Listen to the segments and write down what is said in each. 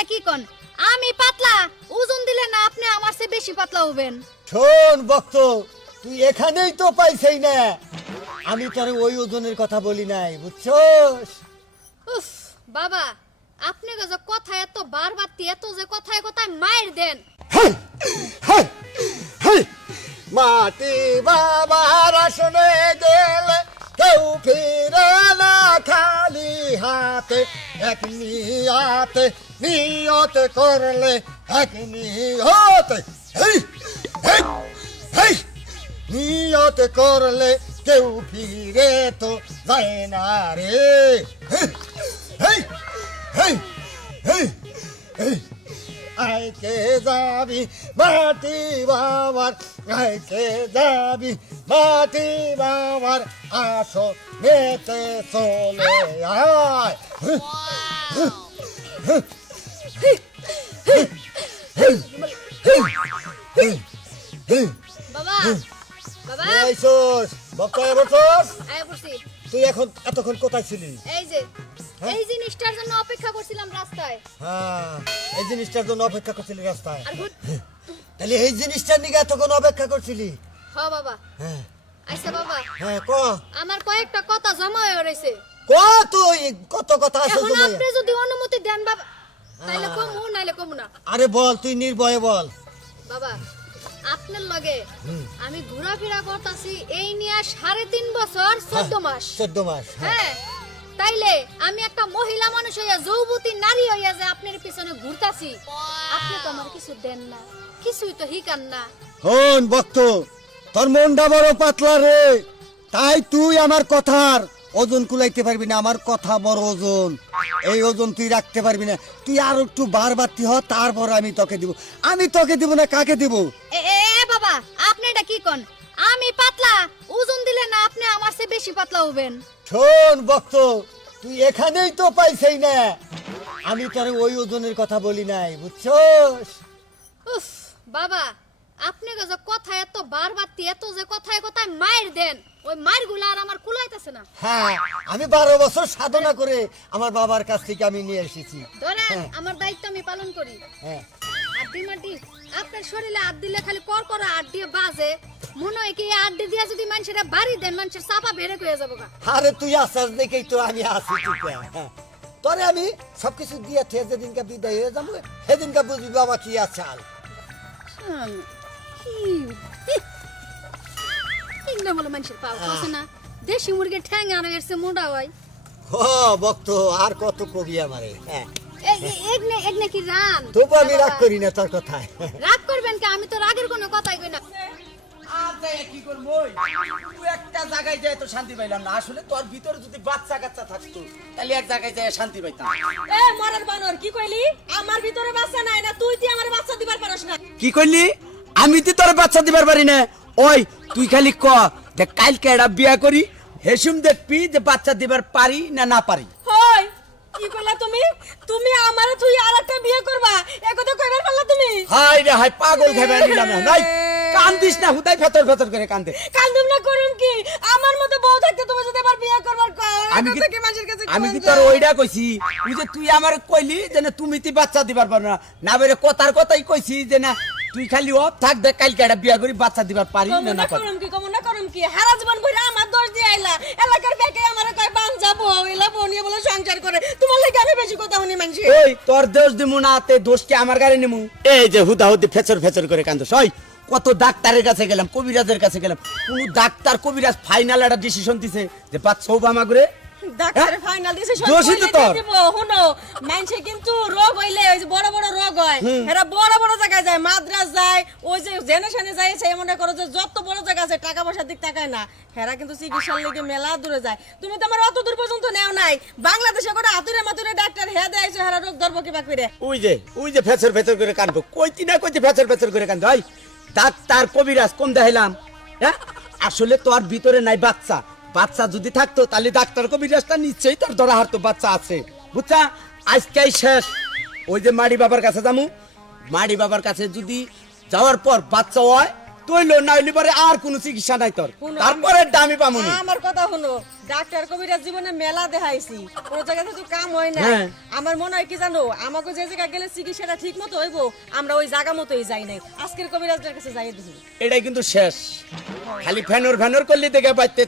এটা কি কোন? আমি পাতলা। ওজন দিলে না আপনি আমার চেয়ে বেশি পাতলা হবেন। শোন ভক্ত তুই এখানেই তো পাইছেই না। আমি তোরে ওই ওজনের কথা বলি নাই বুঝছস? উফ বাবা আপনি যে কথা এত বারবার এত যে কথায় কথায় মায়ের দেন। মাটি বাবার আসনে গেলে কেউ ফিরে না খালি হাতে, এক নিয়াতে, নিয়ত করলে এক নিয়তে। নিয়ত করলে কেউ ফিরে তো যায় না রে হেই। আইকে যাবি মাটি বাবার আইকে যাবি মাটি বাবার আসো মেতে চলে আয়। বাবা বাবা। আয় পড়ছি তুই এখন এতক্ষণ কোথায় ছিলি? এই যে এই জিনিসটার জন্য অপেক্ষা করছিলাম রাস্তায়। হ্যাঁ এই জিনিসটার জন্য অপেক্ষা করছিলি রাস্তায়। তাহলে এই জিনিসটার নিকে এতক্ষণ অপেক্ষা করছিলি? হ বাবা। হ্যাঁ। আচ্ছা বাবা। হ্যাঁ ক? আমার কয়েকটা কথা জমা হয়ে রয়েছে ক কত কথা আছে এখন আপনি যদি অনুমতি দেন বাবা তাইলে কমু নাইলে কমু না। আরে বল তুই নির্ভয়ে বল। বাবা আপনার লগে আমি ঘোরাফেরা করতেছি এই নিয়ে সাড়ে তিন বছর চোদ্দ মাস। চোদ্দ মাস হ্যাঁ। হ্যাঁ তাইলে আমি একটা মহিলা মানুষ হইয়া যৌবতী নারী হইয়া যে আপনার পিছনে ঘুরতাছি আপনি তো আমার কিছু দেন না কিছুই তো হিকান না। হন তোর মনটা বড় পাতলা রে। তাই তুই আমার কথার ওজন কুলাইতে পারবি না আমার কথা বড় ওজন। এই ওজন তুই রাখতে পারবি না। তুই আর একটু বার বাড়তি হ তারপর আমি তোকে দিব। আমি তোকে দিব না কাকে দিব? এ বাবা আপনি এটা কি কোন? আমি পাতলা ওজন দিলে না আপনি আমার চেয়ে বেশি পাতলা হবেন। শোন ভক্ত তুই এখানেই তো পাইছেই না। আমি তোরে ওই ওজনের কথা বলি নাই বুঝছস? উফ বাবা আপনি যে কথা বারবার এত যে কথায় কথায় মায়ের দেন ওই মায়েরগুলা আর আমার কুলাইতেছে না। হ্যাঁ আমি বারো বছর সাধনা করে আমার বাবার কাছ থেকে আমি নিয়ে এসেছি। ধরেন হ্যাঁ। আমার দায়িত্ব আমি পালন করি। হ্যাঁ। আড্ডি মাটি আপনার শরীরে আড দিলে খালি কর করা দিয়ে বাজে। মনে হয় কি আড্ডি দিয়া যদি মানুষের বাড়ি দেন মানুষের চাপা বেড়ে হয়ে যাব আরে তুই আসাস দেখেই তো আমি আসি হ্যাঁ। আমি সবকিছু দিয়ে থে যেদিনকে বিদায় হয়ে যাব সেদিনকে বুঝবি বাবা কি আছে হুম, কি বলে মানুষের পাও খাচ্ছে না? দেশি মুরগির ঠ্যাং আর এসে মোটা হয়। ও ভক্ত আর কত কবি আমারে হ্যাঁ। কি রান তবু আমি রাগ করি না তোর কথায়। রাগ করবেন কি? আমি তো রাগের কোনো কথাই কই না। কি করব তুই একটা জায়গায় যাই তো শান্তি পাইলাম না। আসলে তোর ভিতরে যদি বাচ্চা কাচ্চা থাকতো তাহলে এক জায়গায় যাই শান্তি পাইতাম। এ মরার বানর কি কইলি? আমার ভিতরে বাচ্চা নাই না তুই তুই আমার বাচ্চা দিবার পারস না। কি করলি আমি তো তোর বাচ্চা দিবার পারি না। ওই তুই খালি ক যে কালকে একটা বিয়া করি হেসুম দেখবি যে বাচ্চা দিবার পারি না না পারি। হই কি কইলা তুমি? তুমি আমারে তুই আরেকটা বিয়ে করবা এ কথা কইবার পারলা তুমি? হাই রে হাই পাগল খাইবে নিলাম না নাই কান্দিস না হুদাই ফেতর ফেতর করে কান্দে। কান্দুম না করুম কি? আমার মতো বউ থাকতে তুমি যদি আবার বিয়ে করবার কও আমি কি মানুষের কাছে আমি কি তোর? ওইটা কইছি? তুই যে তুই আমার কইলি যে না তুমি তুই বাচ্চা দিবার পার না। না বেরে কথার কথাই কইছি যে না তুই খালি অফ থাক দেখ কালকে একটা বিয়া করি বাচ্চা দিবার পারি না না করুম কি কমু না করুম কি? হারা জীবন ভরে আমার দোষ দিয়ে আইলা। এলাকার বেকে আমারে কয় বান যাব এলা বনিয়ে বলে সংসার করে। তোমার লাগি আমি বেশি কথা শুনি মানছি? ওই তোর দোষ দিমু না তে দোষ কি আমার গাড়ি নিমু? এই যে হুদা হুদি ফেচর ফেচর করে কান্দস ওই। কত ডাক্তারের কাছে গেলাম কবিরাজের কাছে গেলাম। কোন ডাক্তার কবিরাজ ফাইনাল একটা ডিসিশন দিছে যে পাঁচ ওবামা করে ডাক্তারে হ্যাঁ? ফাইনাল দিছে দোষী তো তোর। শুনো মানুষে কিন্তু রোগ হইলে ওই যে বড় বড় রোগ হয় এরা বড় বড় জায়গায় যায় মাদ্রাস যায় ওই যে জেনারেশনে যায় সেই মনে করো যে যত বড় জায়গা আছে টাকা পয়সার দিক তাকায় না হেরা কিন্তু চিকিৎসার লেগে মেলা দূরে যায়। তুমি তো আমার অত দূর পর্যন্ত নেও নাই বাংলাদেশে করে হাতুরে মাতুরে ডাক্তার হে দেয় হেরা রোগ ধরবো কিবা করে? ওই যে ওই যে ফেচর ফেচর করে কান্দবো কইতি না কইতি ফেচর ফেচর করে কান্দ ওই ডাক্তার কবিরাজ কম দেখাইলাম? হ্যাঁ? আসলে তোর ভিতরে নাই বাচ্চা বাচ্চা যদি থাকতো, তাহলে ডাক্তার কবিরাজটা নিশ্চয়ই তার ধরা হারতো, বাচ্চা আছে। বুঝছা? আজকেই শেষ। ওই যে মাড়ি বাবার কাছে যামু। মাড়ি বাবার কাছে যদি যাওয়ার পর বাচ্চা হয় তৈল না হইলে পরে আর কোনো চিকিৎসা নাই তোর। তারপরে দামি পামুনি। আমার কথা ডাক্তার কবিরাজ জীবনে মেলা দেখাইছি। কোনো জায়গাতে তো কাম হয় না হ্যাঁ। আমার মনে হয় কি জানো আমাকে যে জায়গায় গেলে চিকিৎসাটা ঠিক মতো হইব আমরা ওই জায়গা মতোই যাই নাই। আজকের কাছে যাই দিছি এটাই কিন্তু শেষ। খালি ফ্যানর ফ্যানর করলি দেখে পাইতে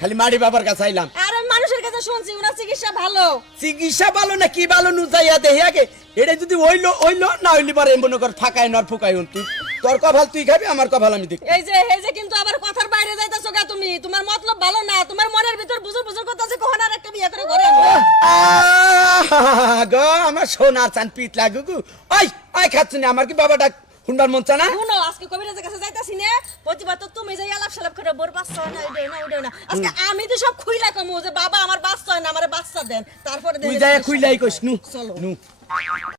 খালি মারি বাবার কাছে আইলাম। আর মানুষের কাছে শুনছি ওনার চিকিৎসা ভালো। চিকিৎসা ভালো না কি ভালো নু যাইয়া দেখি আগে। এটা যদি হইল হইল না হইলি পরে মনে কর ফাঁকায় নর ফুকাই হন তুই। তোর কপাল তুই খাবি আমার কপাল আমি দেখি এই যে এই যে কিন্তু আবার কথার বাইরে যাইতাছো গা তুমি। তোমার মতলব ভালো না তোমার মনের ভিতর বুঝুর বুঝুর কথা আছে কখন আর একটা বিয়ে করে ঘরে? গো আমার সোনার চান পিত লাগু গু। ওই ওই খাচ্ছি না আমার কি বাবা ডাক শুনবার মন চা না? শুনো আজকে কবিরাজের কাছে যাইতাছি না। প্রতিবার তো তুমি যাই আলাপ সালাপ করে বোর বাচ্চা না ওইটাই না ওইটাই না। আজকে আমি তো সব খুইলা কমু যে বাবা আমার বাচ্চা হয় না আমার বাচ্চা দেন। তারপরে তুই যাই খুইলাই কইস নু চলো। নু।